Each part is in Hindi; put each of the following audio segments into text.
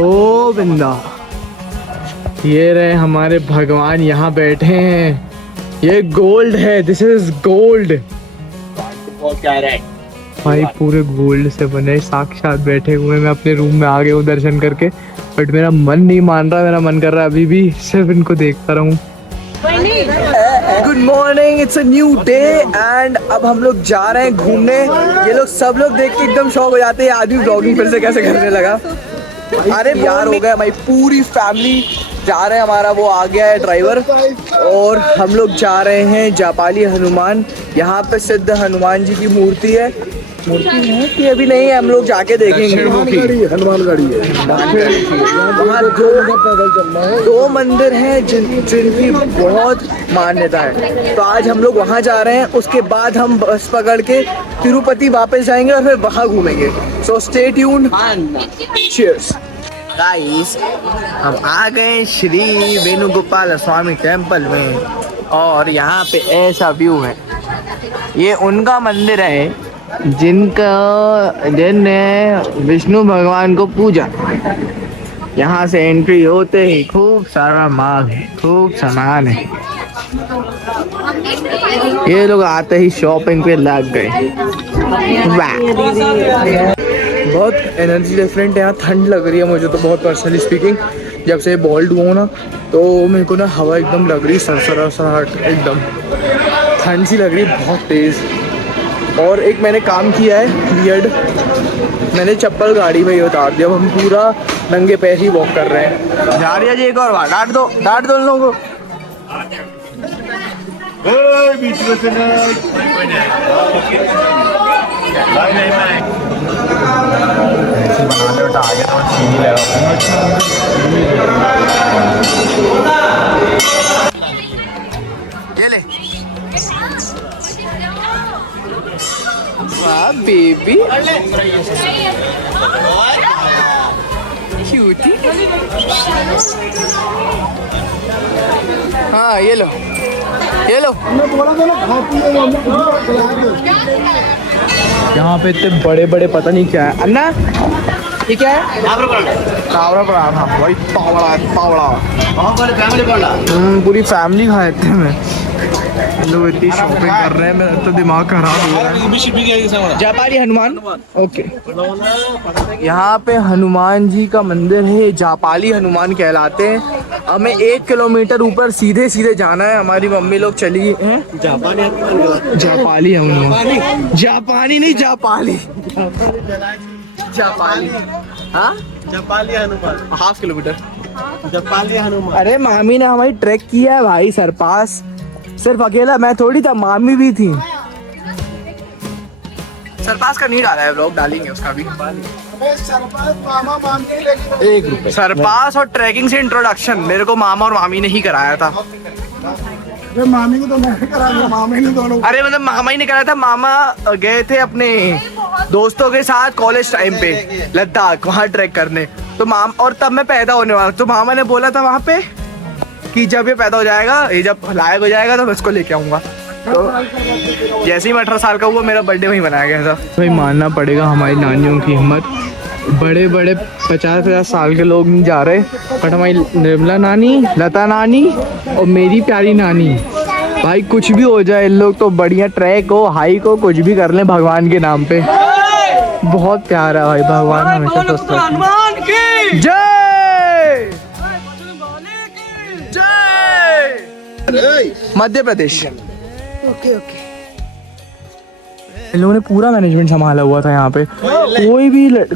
ओ बिंदा, ये रहे हमारे भगवान यहाँ बैठे हैं। ये गोल्ड है, दिस इज गोल्ड भाई, पूरे गोल्ड से बने साक्षात बैठे हुए। मैं अपने रूम में आ गया हूँ दर्शन करके, बट मेरा मन नहीं मान रहा। मेरा मन कर रहा है अभी भी सिर्फ इनको देखता रहूं। Good morning, it's a new day and अब हम लोग जा रहे हैं घूमने। ये लोग सब लोग देख के एकदम शॉक हो जाते हैं, आदमी ब्लॉगिंग फिर से कैसे करने लगा। अरे यार हो गया, हमारी पूरी फैमिली जा रहे हैं। हमारा वो आ गया है ड्राइवर, और हम लोग जा रहे हैं जापाली हनुमान। यहाँ पे सिद्ध हनुमान जी की मूर्ति है। मूर्ति है कि अभी नहीं है, हम लोग जाके देखेंगे। हनुमान गाड़ी है। वहाँ दो मंदिर हैं जिनकी बहुत मान्यता है, तो आज हम लोग वहाँ जा रहे हैं। उसके बाद हम बस पकड़ के तिरुपति वापस जाएंगे और फिर वहाँ घूमेंगे। So stay tuned, cheers guys. हम आ गए श्री वेणुगोपाल स्वामी टेम्पल में, और यहाँ पे ऐसा व्यू है। ये उनका मंदिर है जिनने विष्णु भगवान को पूजा। यहाँ से एंट्री होते ही खूब सारा माल है, खूब सामान है। ये लोग आते ही शॉपिंग पे लग गए। बहुत एनर्जी डिफरेंट है यहाँ। ठंड लग रही है मुझे तो बहुत, पर्सनली स्पीकिंग। जब से बॉल्ड हुआ ना तो मेरे को ना हवा एकदम लग रही, सरसराहट एकदम ठंड सी लग रही है, बहुत तेज़। और एक मैंने काम किया है वियर्ड, मैंने चप्पल गाड़ी में ही उतार दिया। अब हम पूरा नंगे पैर ही वॉक कर रहे हैं। जा रही है जी, एक और बार डांट दो उन लोगों को। ये ले वाह बेबी, क्यूटी। हाँ ये लो, ये लो। यहाँ पे इतने बड़े बड़े पता नहीं क्या है। अन्ना ये क्या है? कावड़ा पराठा भाई, पावड़ा। पूरी फैमिली खाए थे। मैं लोग इतनी शॉपिंग कर रहे हैं, मेरा तो दिमाग खराब हो रहा है। जापाली हनुमान, ओके। यहाँ पे हनुमान जी का मंदिर है, जापाली हनुमान कहलाते हैं। हमें 1 किलोमीटर ऊपर सीधे सीधे जाना है। हमारी मम्मी लोग चली हैं। जापाली हनुमान, जापानी नहीं जापाली, जापाली। हाँ जापाली हनुमान, 1/2 किलोमीटर जापाली हनुमान। अरे मामी ने हमारी ट्रैक किया है भाई, सरपास। सिर्फ अकेला मैं थोड़ी था, मामी भी थी। सरपास का नहीं डाला है व्लॉग, डालेंगे उसका भी। सरपास और ट्रैकिंग से इंट्रोडक्शन मेरे को मामा और मामी ने ही कराया था। मामी को तो मैंने कराया, मामी ने दोनों। अरे मतलब मामा ही ने कराया था। मामा गए थे अपने दोस्तों के साथ कॉलेज टाइम पे लद्दाख, वहाँ ट्रैक करने। तो और तब मैं पैदा होने वाला, तो मामा ने बोला था वहाँ पे कि जब ये पैदा हो जाएगा, ये जब लायक हो जाएगा तो मैं इसको लेके आऊँगा। तो जैसे ही मैं 18 साल का हुआ, मेरा बर्थडे वहीं बनाया गया था। भाई मानना पड़ेगा हमारी नानियों की हिम्मत। बड़े बड़े 50-50 साल के लोग नहीं जा रहे, बट हमारी निर्मला नानी, लता नानी और मेरी प्यारी नानी, भाई कुछ भी हो जाए, इन लोग तो बढ़िया ट्रैक हो, हाइक हो, कुछ भी कर लें भगवान के नाम पे। बहुत प्यार है भाई, भगवान हमेशा स्वस्थ रखे। जय जय मध्य प्रदेश। ओके। इन लोगों ने पूरा मैनेजमेंट संभाला हुआ था यहाँ पे।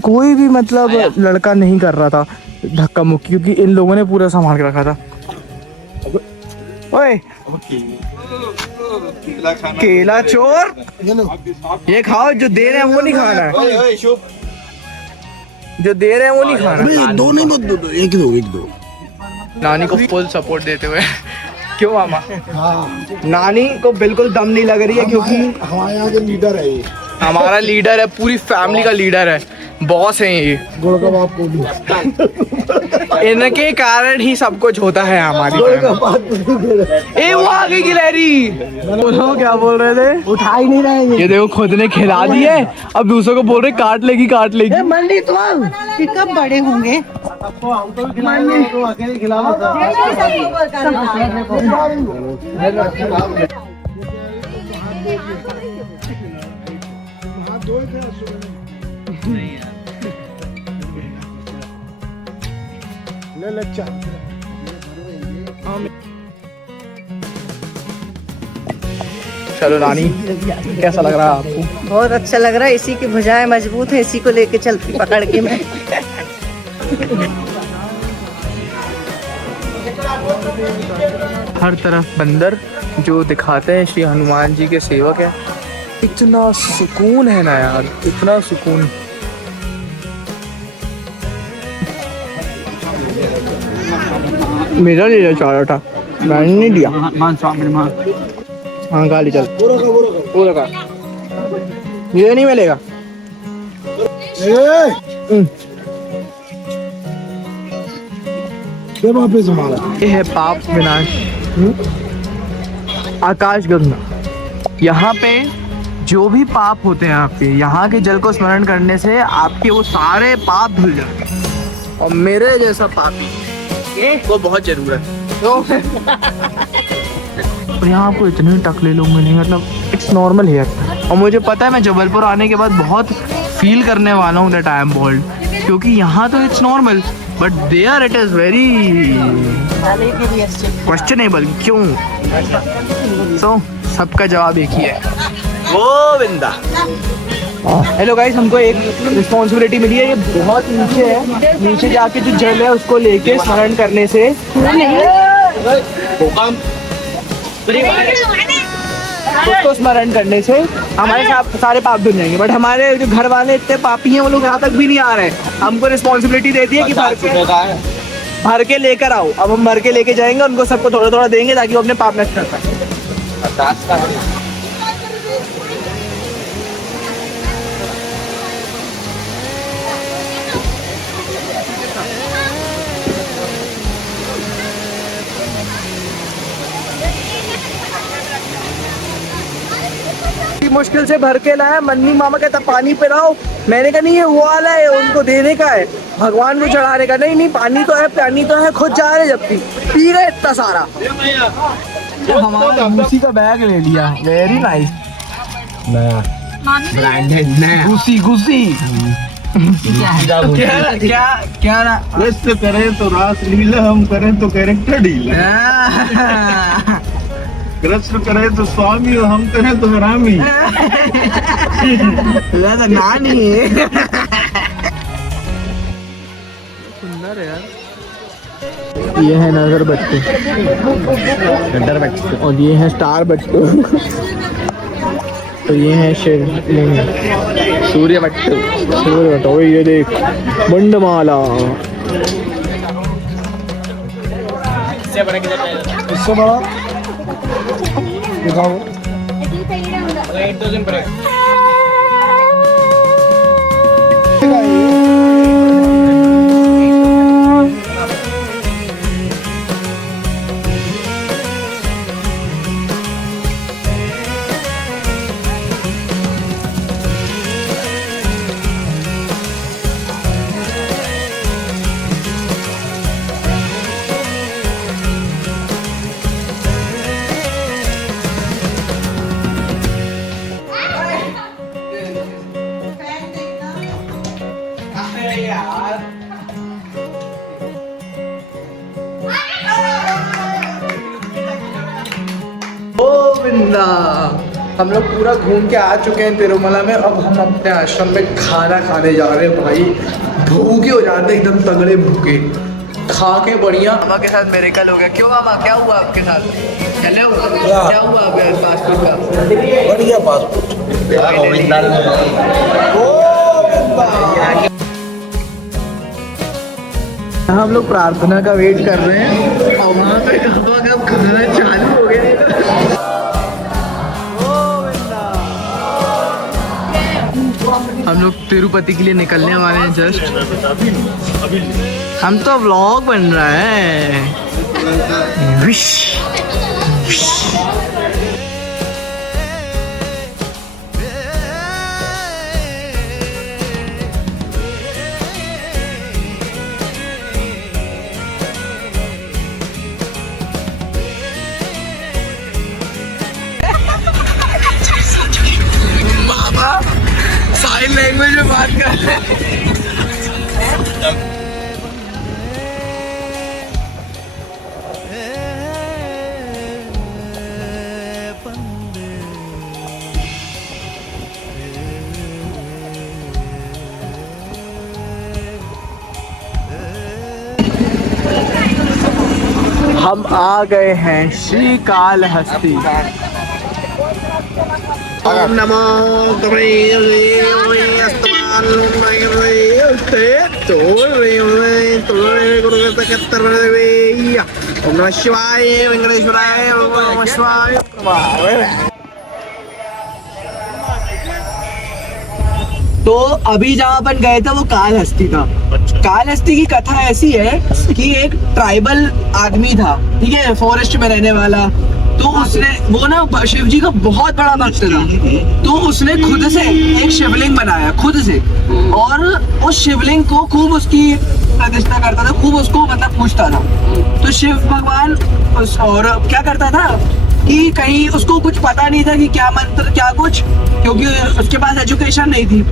कोई भी मतलब लड़का नहीं कर रहा था धक्का मुक्की, क्योंकि इन लोगों ने पूरा संभाल के रखा था। ओए केला चोर, ये खाओ, जो दे रहे हैं वो नहीं खाना है, जो दे रहे हैं वो नहीं खाना। दो नहीं, दो, एक दो। नानी को फुल सपोर्ट देते हुए। क्यों मामा? नानी को बिल्कुल दम नहीं लग रही है, क्योंकि हमारे यहाँ के लीडर है ये, हमारा लीडर है, पूरी फैमिली का लीडर है, बॉस है ये। इनके कारण ही सब कुछ होता है हमारी। ए वो आगे की लहरी, बोलो क्या बोल रहे थे? उठा ही नहीं रहे। ये देखो खुद ने खिला दिए, अब दूसरों को बोल रहे काट लेगी। मंडी तो कब बड़े होंगे? आपको हमको भी खिलाएंगे तो अकेले खिलाओ ले लच्चा चलो नानी, कैसा लग रहा है आपको? बहुत अच्छा लग रहा है। इसी की भुजाएं मजबूत है, इसी को लेके चलती पकड़ के मैं। हर तरफ बंदर जो दिखाते हैं श्री हनुमान जी के सेवक है। इतना सुकून है ना यार, इतना सुकून। मेरा ले लिया चारोटा, मैंने नहीं दिया। हाँ गाली चल पूरा का ये नहीं मिलेगा। वापस हमारा ये है पाप विनाश आकाश गंगा। यहाँ पे जो भी पाप होते हैं आपके, यहाँ के जल को स्मरण करने से आपके वो सारे पाप धुल जाते हैं। और मेरे जैसा पापी वो बहुत जरूरत है। तो और यहाँ आपको इतने टकले लोग मिलेंगे, मतलब इट्स नॉर्मल हियर। और मुझे पता है मैं जबलपुर आने के बाद बहुत फील करने वाला हूँ दैट आई एम बोल्ड, क्योंकि यहाँ तो it's normal but there it is very questionable. क्यों? सो सबका जवाब एक ही है, गोविंदा। हेलो गाइस, हमको एक रिस्पॉन्सिबिलिटी मिली है। ये बहुत नीचे है, नीचे जाके जो जल है उसको लेके स्मरण करने से उसको स्मरण करने से हमारे सारे पाप धुल जाएंगे। बट हमारे जो घर वाले इतने पापी हैं, वो लोग यहाँ तक भी नहीं आ रहे। हमको रिस्पॉन्सिबिलिटी दे दी है कि भर के लेकर आओ। अब हम भर के लेके जाएंगे, उनको सबको थोड़ा थोड़ा देंगे ताकि वो अपने पाप नष्ट कर पाए। मुश्किल से भर के लाया। मन्नी मामा कहता पानी पिलाओ, मैंने कहा नहीं ये वो वाला है, उनको देने का है, भगवान को चढ़ाने का। नहीं नहीं पानी तो है, पानी तो है, खुद जा रहे, जब पी गए इतना सारा। तो हमारा गुसी का बैग ले लिया, वेरी नाइस, ब्रांडेड नया गुसी गुसी। क्या ना कृष्ण करे तो रास लीला, हम करें तो कैरेक्टर ढीला। कृष्ण करे तो स्वामी और हम करें तो हरामी। नानी सुंदर है यार। ये है नजर बट्टू और ये है स्टार बट्टू। तो ये है शिवलिंग, सूर्य बट्टू। सूर्य बट्टू, ये देख मुंडमाला। इससे बड़ा दिखाओ। गोविंदा। हम लोग पूरा घूम के आ चुके हैं तिरुमला में। अब हम अपने आश्रम में खाना खाने जा रहे हैं। भाई भूखे हो जाते हैं, एकदम तगड़े भूखे, खा के बढ़िया। मामा के साथ मेरे कल हो गया। क्यों मामा, क्या हुआ आपके साथ? चले हो क्या हुआ आपके पासपोर्ट का? बढ़िया पासपोर्ट। हम लोग प्रार्थना का वेट कर रहे हैं और वहाँ पे कब खाना चालू हो गया। हम लोग तिरुपति के लिए निकलने वाले हैं जस्ट। हम तो व्लॉग बन रहा है। Wish wish. साइन लैंग्वेज में बात कर रहे हैं। हम आ गए हैं श्रीकालहस्ती। ओम नमो ओम नमः शिवाय वेंकटेश्वराय ओम नमः शिवाय। तो अभी जहाँ अपन गए थे वो कालहस्ती था। कालहस्ती की कथा ऐसी है कि एक ट्राइबल आदमी था, ठीक है, फॉरेस्ट में रहने वाला। तो उसने वो ना शिव जी का बहुत बड़ा भक्त था। तो उसने खुद से एक शिवलिंग बनाया, खुद से, और उस शिवलिंग को खूब उसकी प्रतिष्ठा करता था, खूब उसको मतलब पूजता था। तो शिव भगवान और क्या करता था कि कहीं उसको कुछ पता नहीं था कि क्या मंत्र क्या कुछ, क्योंकि उसके पास एजुकेशन नहीं थी।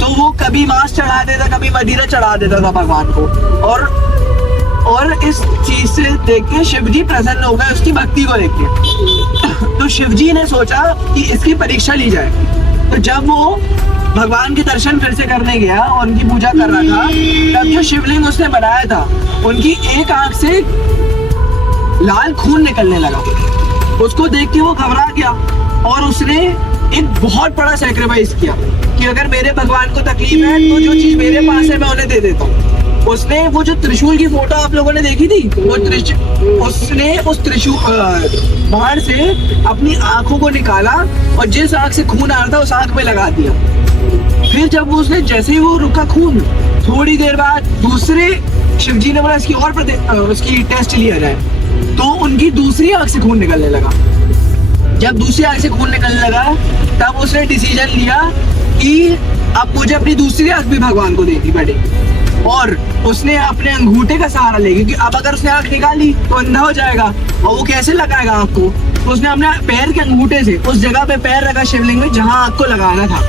तो वो कभी मांस चढ़ा देता, कभी मदिरा चढ़ा देता था भगवान को। और इस चीज से देख के शिव जी प्रसन्न हो गए उसकी भक्ति को देख के। तो शिव जी ने सोचा कि इसकी परीक्षा ली जाए। तो जब वो भगवान के दर्शन फिर से करने गया और उनकी पूजा कर रहा था, तब जो शिवलिंग उसने बनाया था उनकी एक आंख से लाल खून निकलने लगा। उसको देख के वो घबरा गया और उसने एक बहुत बड़ा सैक्रिफाइस किया कि अगर मेरे भगवान को तकलीफ है तो जो चीज मेरे पास है मैं उन्हें दे देता हूँ। उसने वो जो त्रिशूल की फोटो आप लोगों ने देखी थी, वो उसने उस त्रिशूल बाहर से अपनी आंखों को निकाला और जिस आंख से खून आ रहा था उस आंख में लगा दिया। फिर जब उसने जैसे ही वो रुका खून, थोड़ी देर बाद दूसरे शिवजी ने बोला इसकी और उसकी टेस्ट लिया जाए। तो उनकी दूसरी आंख से खून निकलने लगा। जब दूसरी आंख से खून निकलने लगा तब उसने डिसीजन लिया कि अब मुझे अपनी दूसरी आंख भी भगवान को देनी पड़ेगी। और उसने अपने अंगूठे का सहारा ले, क्योंकि अब अगर उसने आंख निकाली तो अंधा हो जाएगा और वो कैसे लगाएगा आंख को। तो उसने अपने पैर के अंगूठे से उस जगह पे पैर रखा शिवलिंग में जहां आंख को लगाना था,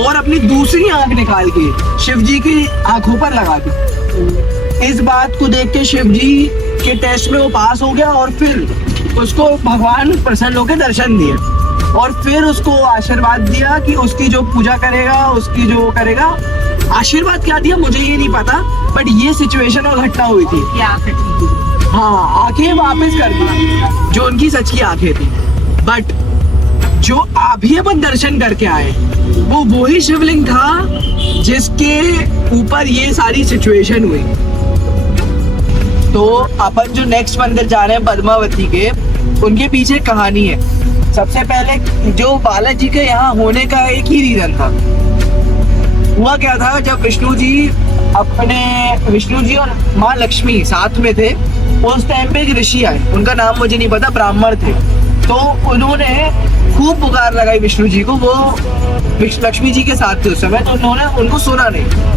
और अपनी दूसरी आंख निकाल के शिव जी की आंखों पर लगा दी। इस बात को देख के शिव जी के टेस्ट में वो पास हो गया और फिर उसको भगवान प्रसन्न होकर दर्शन दिए और फिर उसको आशीर्वाद दिया कि उसकी जो पूजा करेगा, उसकी जो करेगा। आशीर्वाद क्या दिया मुझे ये नहीं पता, बट ये सिचुएशन और घटना हुई थी। हाँ, आंखें वापस कर दी जो उनकी सच की आंखें थी। बट जो अभी अपन दर्शन करके आए वो वही शिवलिंग था जिसके ऊपर ये सारी सिचुएशन हुई। तो अपन जो नेक्स्ट मंदिर जा रहे हैं पद्मावती के, उनके पीछे कहानी है। सबसे पहले जो बालाजी के यहाँ होने का एक ही रीजन था। हुआ क्या था, जब विष्णु जी और माँ लक्ष्मी साथ में थे, उस टाइम पे एक ऋषि आए, उनका नाम मुझे नहीं पता, ब्राह्मण थे। तो उन्होंने खूब पुकार लगाई विष्णु जी को, वो लक्ष्मी जी के साथ थे उस समय, तो उन्होंने उनको सुना नहीं।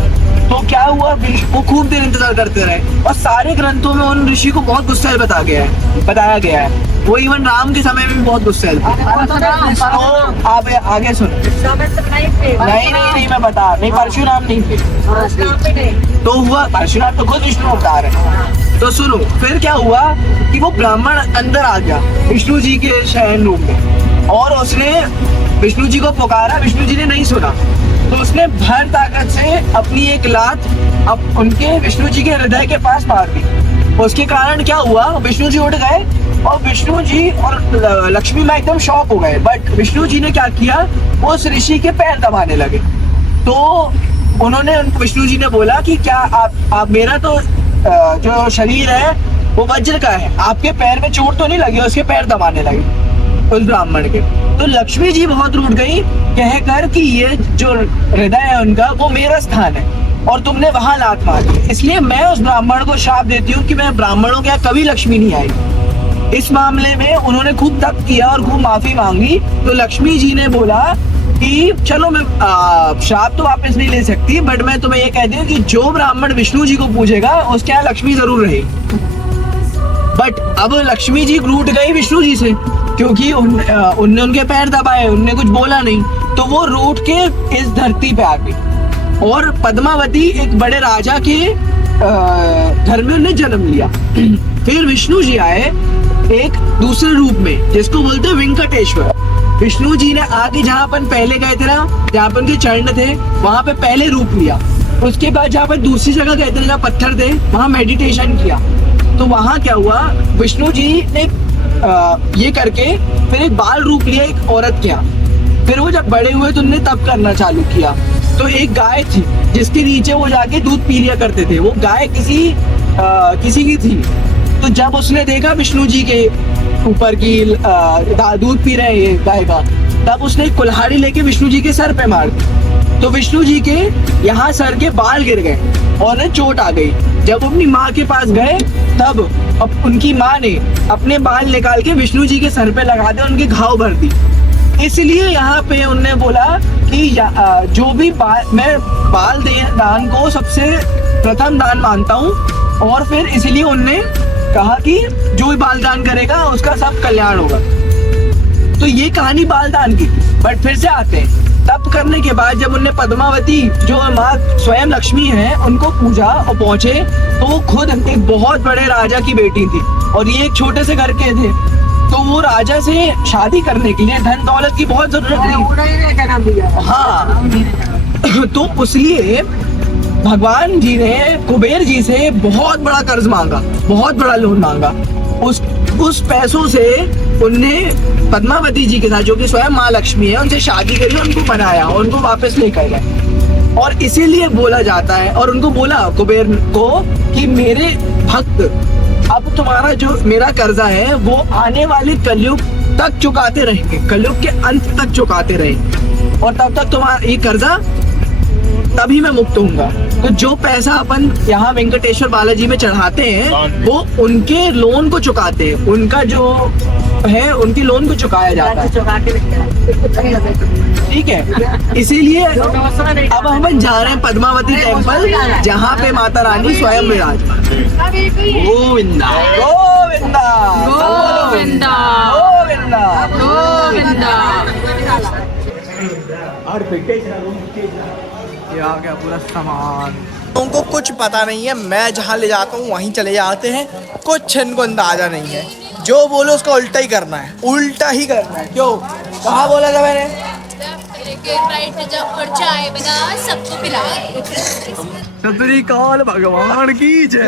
तो क्या हुआ, वो खूब देर इंतजार करते रहे और सारे ग्रंथों में उन ऋषि को बहुत गुस्सैल बताया गया है। वो इवन राम के समय में भी बहुत गुस्सैल थे। तो आप आगे सुन। नहीं मैं बता नहीं, परशुराम नहीं थे। तो हुआ, परशुराम तो खुद विष्णु अवतार है। तो सुनो, फिर क्या हुआ कि वो ब्राह्मण अंदर आ गया विष्णु जी के शयन रूम में और उसने विष्णु जी को पुकारा। विष्णु जी ने नहीं सुना, तो उसने भर ताकत से अपनी एक लात अब उनके विष्णु जी के हृदय के पास मार दी। उसके कारण क्या हुआ, विष्णु जी उठ गए और विष्णु जी और लक्ष्मी माँ एकदम शॉक हो गए। बट विष्णु जी ने क्या किया, उस ऋषि के पैर दबाने लगे। तो उन्होंने विष्णु जी ने बोला कि क्या आप मेरा तो जो शरीर है वो वज्र का है, आपके पैर में चोट तो नहीं लगी। उसके पैर दबाने लगे उस ब्राह्मण के। तो लक्ष्मी जी बहुत रूठ गई, कहकर कि ये जो हृदय है उनका वो मेरा स्थान है और तुमने वहां लात मारी, इसलिए मैं उस ब्राह्मण को शाप देती हूँ कि मैं ब्राह्मणों के यहाँ कभी लक्ष्मी नहीं आई। इस मामले में उन्होंने खूब तप किया और खूब माफी मांगी। तो लक्ष्मी जी ने बोला कि चलो मैं श्राप तो वापस नहीं ले सकती, बट मैं तुम्हें ये कहती हूँ कि जो ब्राह्मण विष्णु जी को पूजेगा उसके यहाँ लक्ष्मी जरूर रहेगी। बट अब लक्ष्मी जी रूठ गई विष्णु जी से, क्योंकि उनने उनके पैर दबाए, उनने कुछ बोला नहीं, तो वो रूठ के इस धरती पे आ गई। और पद्मावती एक बड़े राजा के घर में उन्हें जन्म लिया। फिर विष्णु जी आए एक दूसरे रूप में, जिसको बोलते हैं वेंकटेश्वर। विष्णु जी ने आके जहाँ अपन पहले गए थे ना, जहाँ पर उनके चरण थे, वहां पे पहले रूप लिया। उसके बाद जहाँ पर दूसरी जगह गए थे जहाँ पत्थर थे, वहां मेडिटेशन किया। तो वहां क्या हुआ, विष्णु जी ने ये करके फिर एक बाल रूप लिया एक औरत के यहाँ। फिर वो जब बड़े हुए तो उन्होंने तब करना चालू किया। तो एक गाय थी जिसके नीचे वो जाके दूध पी लिया करते थे। वो गाय किसी की थी। तो जब उसने देखा विष्णु जी के ऊपर की दूध पी रहे हैं गाय का, तब उसने एक कुल्हाड़ी लेके विष्णु जी के सर पे मार दी। तो विष्णु जी के यहाँ सर के बाल गिर गए और उन्हें चोट आ गई। जब अपनी माँ के पास गए तब उनकी माँ ने अपने बाल निकाल के विष्णु जी के सर पे लगा दे, उनके घाव भर दी। इसलिए यहाँ पे उनने बोला कि जो भी मैं बाल दान को सबसे प्रथम दान मानता हूँ। और फिर इसलिए उनने कहा कि जो भी बाल दान करेगा उसका सब कल्याण होगा। तो ये कहानी बाल दान की। बट फिर से आते हैं, तप करने के बाद जब उनने पद्मावती जो माँ स्वयं लक्ष्मी है उनको पूजा और पहुंचे, तो वो खुद एक बहुत बड़े राजा की बेटी थी और ये एक छोटे से घर के थे। तो वो राजा से शादी करने के लिए धन दौलत की बहुत जरूरत थी। हाँ, तो उसलिए भगवान जी ने कुबेर जी से बहुत बड़ा कर्ज मांगा, बहुत बड़ा लोन मांगा। उस पैसों से उनने पद्मावती जी के साथ, जो कि स्वयं माँ लक्ष्मी है, उनसे शादी करी, उनको बनाया और उनको वापस लेकर गए। और इसीलिए बोला जाता है, और उनको बोला कुबेर को कि मेरे भक्त, अब तुम्हारा जो मेरा कर्जा है वो आने वाले कलयुग तक चुकाते रहेंगे, कलयुग के अंत तक चुकाते रहेंगे, और तब तक तुम्हारा ये कर्जा, तभी मैं मुक्त होऊंगा। तो जो पैसा अपन यहाँ वेंकटेश्वर बालाजी में चढ़ाते हैं वो उनके लोन को चुकाते हैं, उनका जो है उनकी लोन को चुकाया जाता है। ठीक है, इसीलिए अब हम जा रहे हैं पद्मावती टेम्पल, जहाँ पे माता रानी स्वयं विराज। गोविंदा गोविंदा गोविंदा गोविंदा गोविंदा। ये आ गया पूरा सामान। उनको कुछ पता नहीं है, मैं जहाँ ले जाता हूँ वहीं चले जाते हैं। कुछ इनको अंदाजा नहीं है, जो बोलो उसका उल्टा ही करना है, उल्टा ही करना है। क्यों, कहाँ बोला था मैंने? जब चाय बना सबको पिला। सतरीकाल भगवान की जय।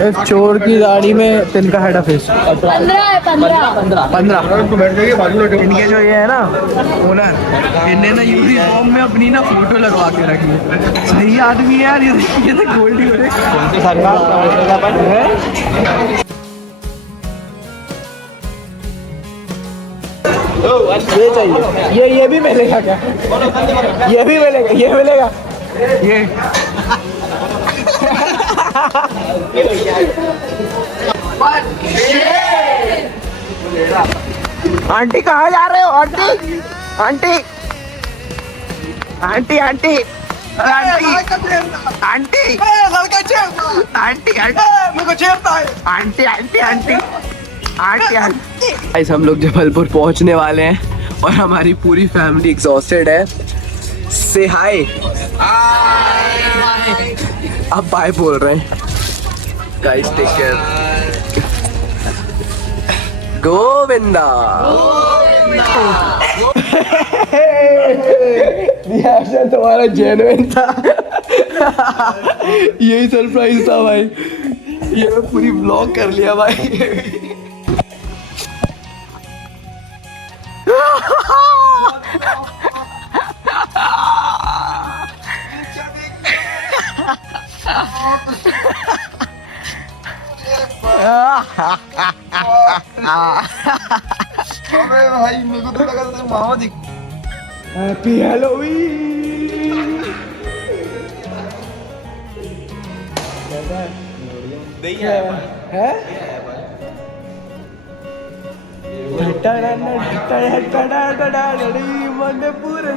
एक चोर की गाड़ी में तिनका हेड ऑफिस 15 इनके जो ये है ना ओनर, इनने ना यूनिफॉर्म में अपनी ना फोटो लगवा के रखी है। सही आदमी है यार, ये तो गोल्डी हो रहे। ये चाहिए, ये भी मिलेगा क्या? ये भी मिलेगा, ये मिलेगा, ये आंटी कहाँ जा रहे हो? Aunty aunty aunty aunty aunty aunty aunty aunty aunty aunty aunty. हम लोग जबलपुर पहुंचने वाले हैं और हमारी पूरी फैमिली एग्जॉस्टेड है। से हाय, अब बाय बोल रहे हैं। Guys take care. Govinda. Reaction तुम्हारा जेन्युइन था। यही सरप्राइज था भाई, ये मैं पूरी ब्लॉग कर लिया भाई। अबे भाई मेरे को तो लगा था मामा दिख। Happy Halloween. नहीं है मन पूरे